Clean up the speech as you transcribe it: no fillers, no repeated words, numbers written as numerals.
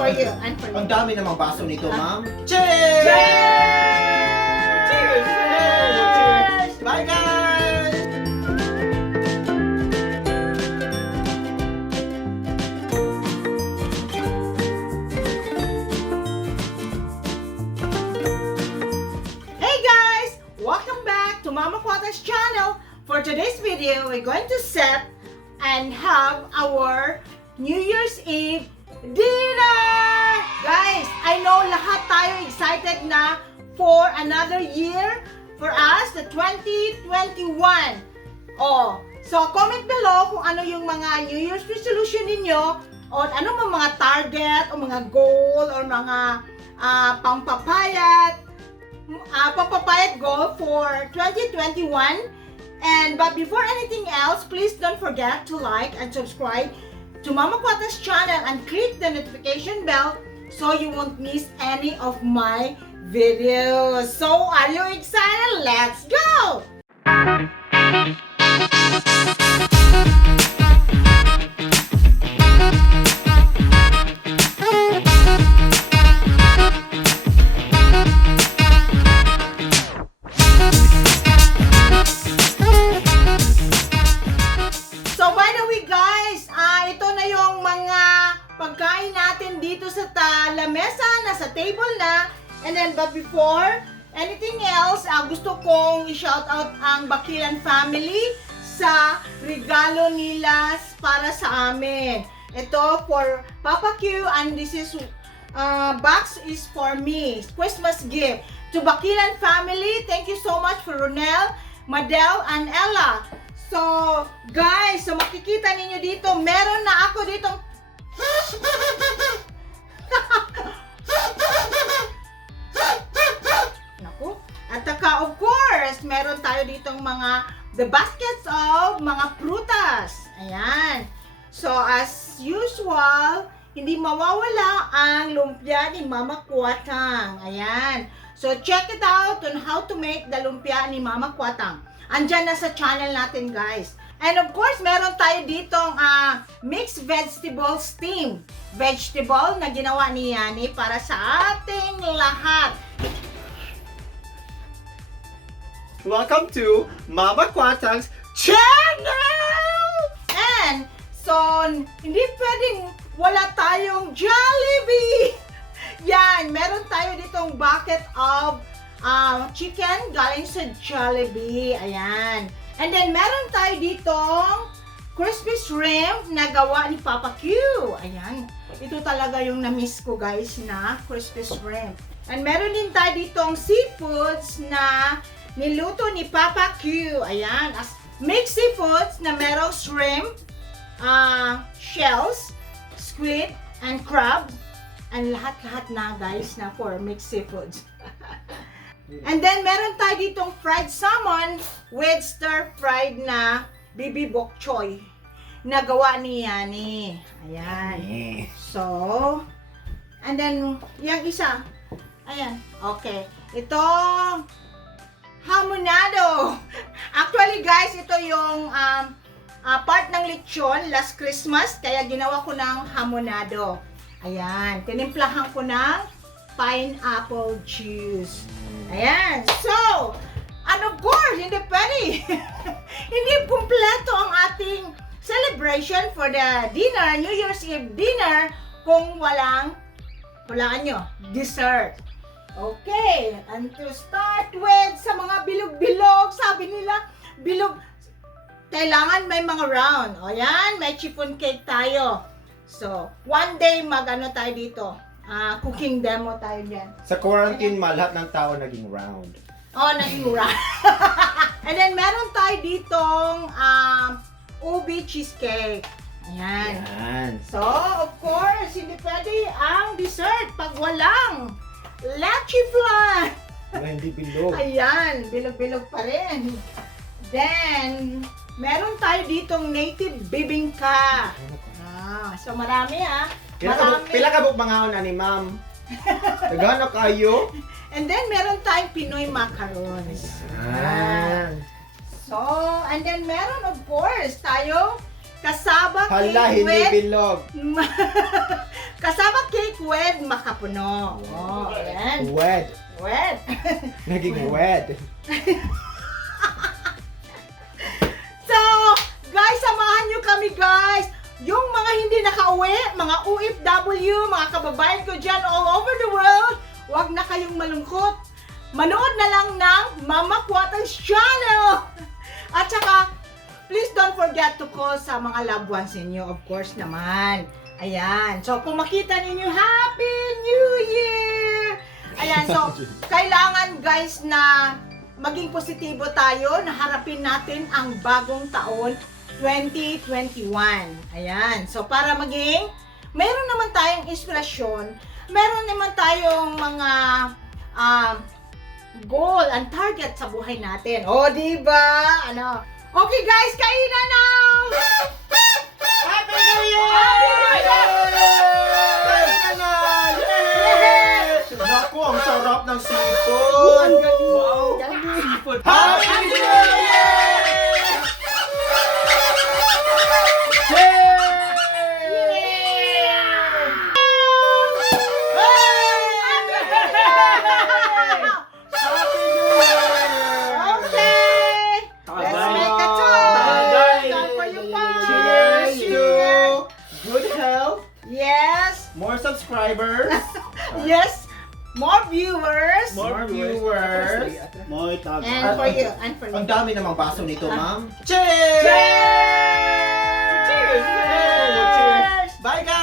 for you. And for Ang you. dami namang baso nito, ma'am. Cheers! Cheers! Cheers! Bye, guys! Hey guys! Welcome back to Mama Quatang's channel. For today's video, we're going to set and have our New Year's Eve dinner! Guys, I know lahat tayo excited na for another year for us, the 2021. Oh, so comment below kung ano yung mga New Year's resolution ninyo o ano mga target o mga goal or mga pampapayat goal for 2021. But before anything else, please don't forget to like and subscribe to Mama Quatang's channel and click the notification bell so you won't miss any of my videos. So, are you excited? Let's go! So by the way guys, ito na yung mga pagkain natin dito sa lamesa, nasa table na. And then, but before anything else, gusto kong i-shout out ang Bakilan family sa regalo nila para sa amin. Ito for Papa Q, and this is box is for me, Christmas gift. To Bakilan family, thank you so much for Ronel, Madel, and Ella. So, guys, so makikita ninyo dito, meron na ako ditong naku. At saka, of course, meron tayo ditong the baskets of mga prutas. Ayan. So, as usual, hindi mawawala ang lumpia ni Mama Quatang. Ayan. So, check it out on how to make the lumpia ni Mama Quatang. Andyan na sa channel natin, guys. And of course, meron tayo ditong mixed vegetable steam. Vegetable na ginawa ni Yani para sa ating lahat. Welcome to Mama Quatang's channel! And, so, hindi pwedeng wala tayong Jollibee! Yan, meron tayo ditong bucket of chicken galing sa Jollibee. Ayan. And then, meron tayo ditong crispy shrimp na gawa ni Papa Q. Ayan. Ito talaga yung na-miss ko, guys, na crispy shrimp. And meron din tayo ditong seafoods na niluto ni Papa Q. Ayan. Mixed seafoods na merong shrimp, shells, squid, and crab. And lahat-lahat na, guys, na for mixed seafoods. And then, meron tayo ditong fried salmon with stir-fried na bibi bok choy na gawa ni Yani. Ayan. So, and then, yung isa. Ayan. Okay. Ito, hamonado. Actually, guys, ito yung part ng lechon last Christmas. Kaya ginawa ko ng hamonado. Ayan. Tinimplahan ko ng pineapple juice. Ayan. So, and of course, hindi pwede. Hindi kumpleto ang ating celebration for the dinner, New Year's Eve dinner, kung walang dessert. Okay. And to start with, sa mga bilog-bilog, sabi nila, bilog, kailangan may mga round. O yan, may chiffon cake tayo. So, one day tayo dito. Cooking demo tayo dyan. Sa quarantine, lahat ng tao naging round. Oh, naging round. And then, meron tayo ditong ubi cheesecake. Ayan. Yan. So, of course, hindi pwede ang dessert pag walang leche flan. Hindi bilog. Ayan, bilog-bilog pa rin. Then, meron tayo ditong native bibingka. So marami Pila ka buk mga na ni ma'am? Nagano kayo? And then, meron tayong Pinoy macarons. So, and then meron of course tayong kasaba cake Hala, hindi with bilog. kasaba cake wed makapuno. Oh, ayan. Wed. Wed. Naging wed. So, guys, samahan nyo kami, guys. Yung mga hindi nakauwi, mga OFW, mga kababayan ko dyan all over the world, huwag na kayong malungkot. Manood na lang ng Mama Quatang's channel. At saka, please don't forget to call sa mga loved ones ninyo, of course naman. Ayan. So, kung makita ninyo, Happy New Year! Ayan, so, kailangan guys na maging positibo tayo, na harapin natin ang bagong taon, 2021. Ayan. So, para maging, meron naman tayong inspirasyon, meron naman tayong mga goal and target sa buhay natin. O, diba? Ano? Okay guys, kainan na! Happy New Year! Happy New Year! Naku, ang sarap ng sipon! Wow! Seafood. Happy New Year! Okay! Let's make a toast! Time for you guys! Cheers to good health, Yes! more subscribers, Yes! More viewers! more viewers. Moy tag. And for you, and for Ang you. dami namang baso nito, ma'am. Cheers! Cheers! Cheers! Bye, guys!